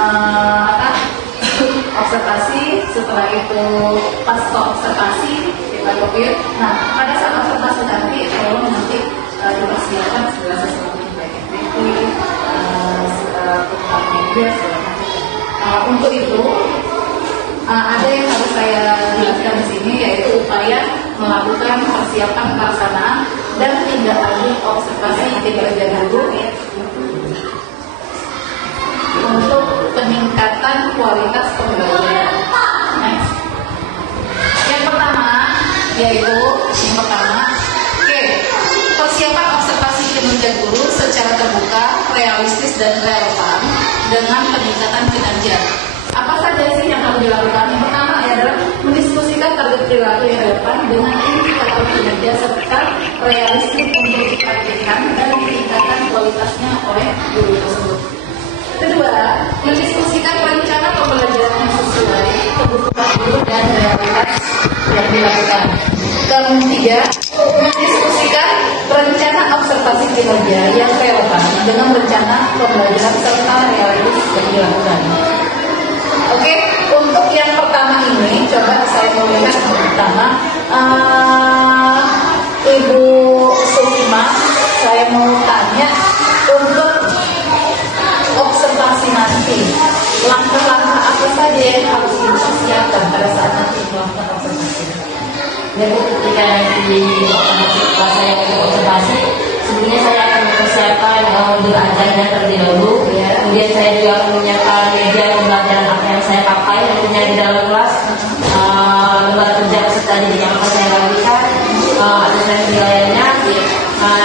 apa, observasi, setelah itu pasca observasi kita review. Nah, pada saat observasi nanti tolong nanti dipersiapkan segala sesuatu baik aktivitas, media segala macam. Untuk itu ada yang harus saya jelaskan di sini, yaitu upaya melakukan persiapan pelaksanaan dan tindak lanjut observasi kinerja guru untuk peningkatan kualitas pembelajaran. Next. Yang pertama, persiapan observasi kinerja guru secara terbuka, realistis dan relevan dengan peningkatan kinerja. Apa saja sih yang harus dilakukan? Yang pertama adalah mendiskusikan target perilaku yang relevan dengan indikator kinerja serta realistis untuk diperhatikan dan meningkatkan kualitasnya oleh guru tersebut. Kedua, mendiskusikan rencana pembelajaran yang sesuai kebutuhan guru dan realitas yang dilakukan. Ketiga, mendiskusikan rencana observasi kinerja yang relevan dengan rencana pembelajaran serta realistis yang dilakukan. Oke, untuk yang pertama ini, coba saya mau lihat yang pertama, Ibu Sukima, saya mau tanya untuk observasi nanti, langkah-langkah apa saja yang harus dipersiapkan pada saat nanti melakukan observasi? Dan ketika nanti pas saya observasi, sebelumnya saya akan mempersiapkan agenda terlebih dahulu. Kemudian saya juga akan menyiapkan media pembelajaran apa yang saya pakai tentunya di dalam kelas, lembar kerja peserta didik yang akan saya bagikan, administrasi lainnya,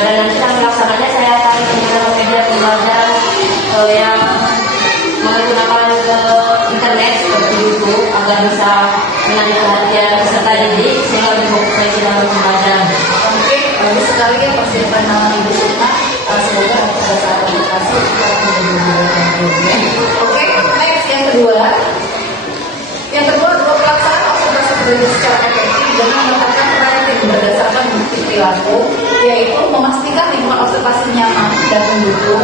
dan nanti dalam pelaksananya saya akan menggunakan media pembelajaran yang menggunakan internet seperti YouTube agar bisa menarik perhatian peserta didik sehingga lebih fokus lagi dalam pembelajaran. Oke, bagus sekali ya persiapan nama Ibu Sukma. Semoga pada saat aplikasi kita akan menjadi. Oke, next yang kedua. Yang kedua adalah pelaksanaan observasi perilaku secara efektif dengan meletakkan rating berdasarkan bukti perilaku, yaitu memastikan lingkungan observasi nyaman dan mendukung,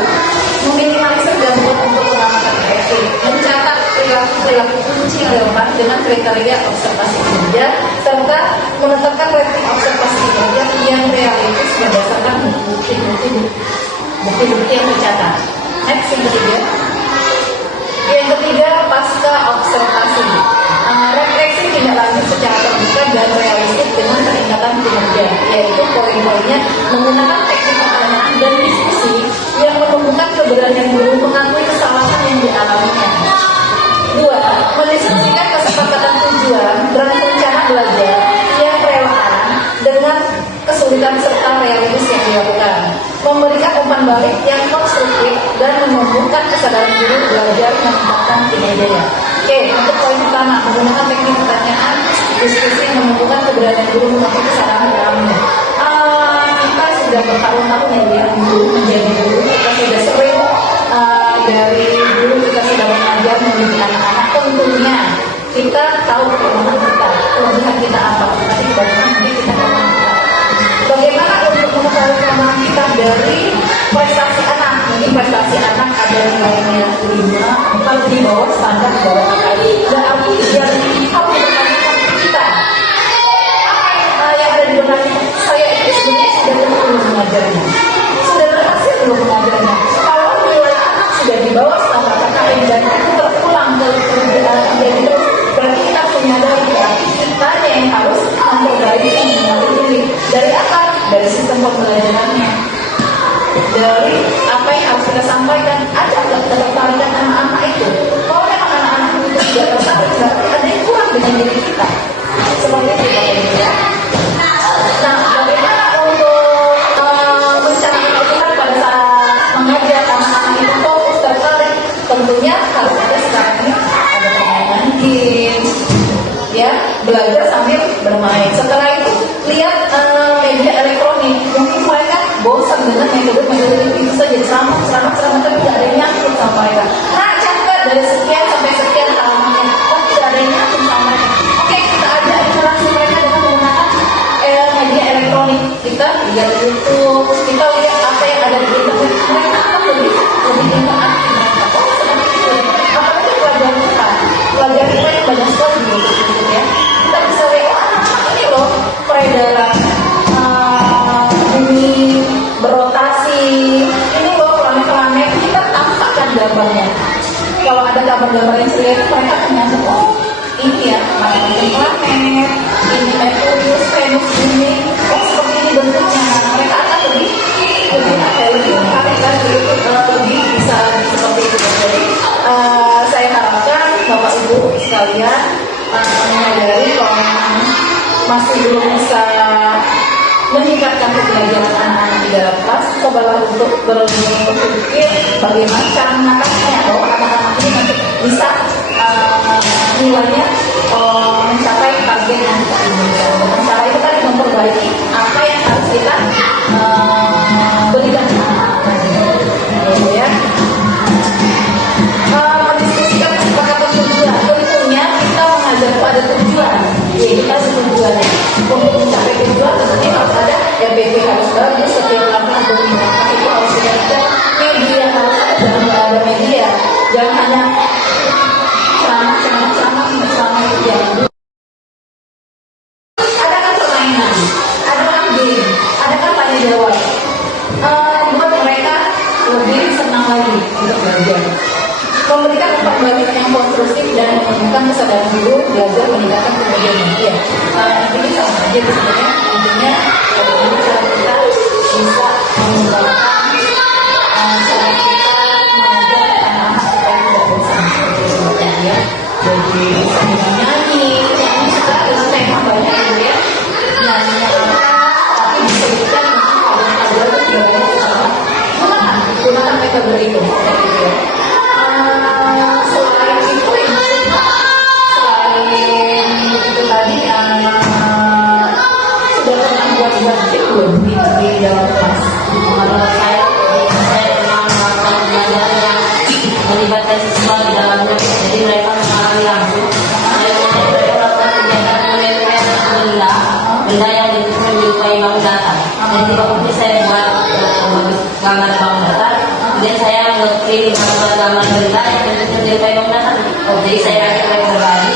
meminimalisir gangguan untuk pengamatan efektif, mencatat perilaku kunci yang relevan dengan kriteria observasi kinerja, serta menetapkan rating observasi kinerja yang realistis berdasarkan bukti-bukti yang tercatat. Next, yang ketiga. Yang ketiga, pasca observasi. Refleksi tindak lanjut secara terbuka dan realistis dengan peningkatan kinerja, yaitu poin-poinnya menggunakan teknik pertanyaan dan diskusi yang menumbuhkan keberanian guru mengakui kesalahan yang dialaminya. Dua, mendiskusikan kesepakatan tujuan dan rencana belajar yang relevan dengan kesulitan serta realistis yang dilakukan. Memberikan umpan balik yang konstruktif dan menumbuhkan kesadaran guru belajar meningkatkan kinerjanya. Oke, untuk poin pertama, menggunakan teknik pertanyaan, diskusi yang menumbuhkan keberanian guru mengakui kesalahan dalamnya. Kita sudah bertahun-tahun ya guru menjadi guru, kita sudah sering dari dulu kita sudah mengajar mendidik anak-anak. Tentunya kita tahu kelemahan kita, kelebihan kita apa, tapi bagaimana kita kelemahan. Bagaimana untuk mengetahui kelemahan kita dari prestasi anak? Ini prestasi anak ada nilainya 5, kalau di bawah standar bawah kali. Berarti yang harus dipertanyakan kita. Apa yang ada di belakang saya itu sebenarnya sudah belum mengajarnya, sudah berhasil belum mengajarnya. Kalau nilai anak sudah di bawah standar KKM dan itu terulang dari pekerjaan itu, berarti kita harus menyadari berarti kita yang harus memperbaiki ini. Dari apa? Dari sistem pembelajarannya, dari apa yang harus kita sampaikan. Ada ketertarikan anak-anak itu. Kalau memang anak-anak itu tidak tertarik, berarti ada yang kurang dengan diri kita. Seperti itu ya. Nah, bagaimana untuk mencanangkan aturan pada saat mengajar anak-anak itu fokus tertarik? Tentunya harus ada strategi, ada permainan games, ya, belajar sambil bermain. Setelah itu lihat media elektronik, mungkin mereka bosan dengan metode-metode itu saja, ceramah tapi tidak ada yang nyangkut sama mereka. Nah, catat dari sekian sampai sekian halamannya, tidak ada yang nyangkut sama mereka. Oke, kita ajak interaksi mereka dengan menggunakan gambarnya. Kalau ada gambar-gambar yang saya lihat, mereka akan nyambung, oh ini ya macam-macam planet, ini Merkurius, Venus, Bumi, oh seperti ini bentuknya. Mereka akan lebih tertarik lagi, lebih bisa seperti itu. Jadi saya harapkan Bapak Ibu sekalian menyadari kalau masih belum bisa meningkatkan pembelajaran anak-anak di dalam kelas, cobalah untuk berpikir bagaimana cara mengatasinya, bahwa anak-anak ini nanti bisa nilainya mencapai target yang kita inginkan. Dengan cara itu tadi memperbaiki apa yang harus kita berikan ke anak-anak, gitu ya. Mendiskusikan kesepakatan tujuan, tentunya kita mengajar pada tujuan. Jadi kita tujuannya untuk mencapai tujuan tentunya harus ada RBP harus bagus, setiap langkah berminat itu harus kita media harus ada, jangan ada media, jangan hanya ceramah itu ya. Adakah permainan, adakah game, adakah tanya jawab, buat mereka lebih senang lagi untuk belajar. Memberikan umpan balik yang konstruktif dan menunjukkan kesadaran guru belajar meningkatkan kemudian ya. Ini sama saja sebenarnya, intinya bagaimana cara kita bisa mengembangkan cara kita mengajar anak-anak supaya tidak bosan seperti itu ya. Jadi bisa menyanyi suka dengan tema banyak gitu ya, nyanyinya apa, tapi disebutkan ada sebenarnya gunakan metode itu gitu ya. Selain itu tadi sudah pernah buat belum di dalam kelas? Menurut saya pernah melakukan pembelajaran yang melibatkan siswa di dalamnya, jadi mereka mengalami langsung. Saya melakukan kegiatan melihat benda yang bentuknya menyerupai bangun datar. Dan di bawah ini saya buat gambar bangun datar. Kemudian saya pilih gambar benda yang bentuknya menyerupai bangun datar. Jadi saya akan berbagi,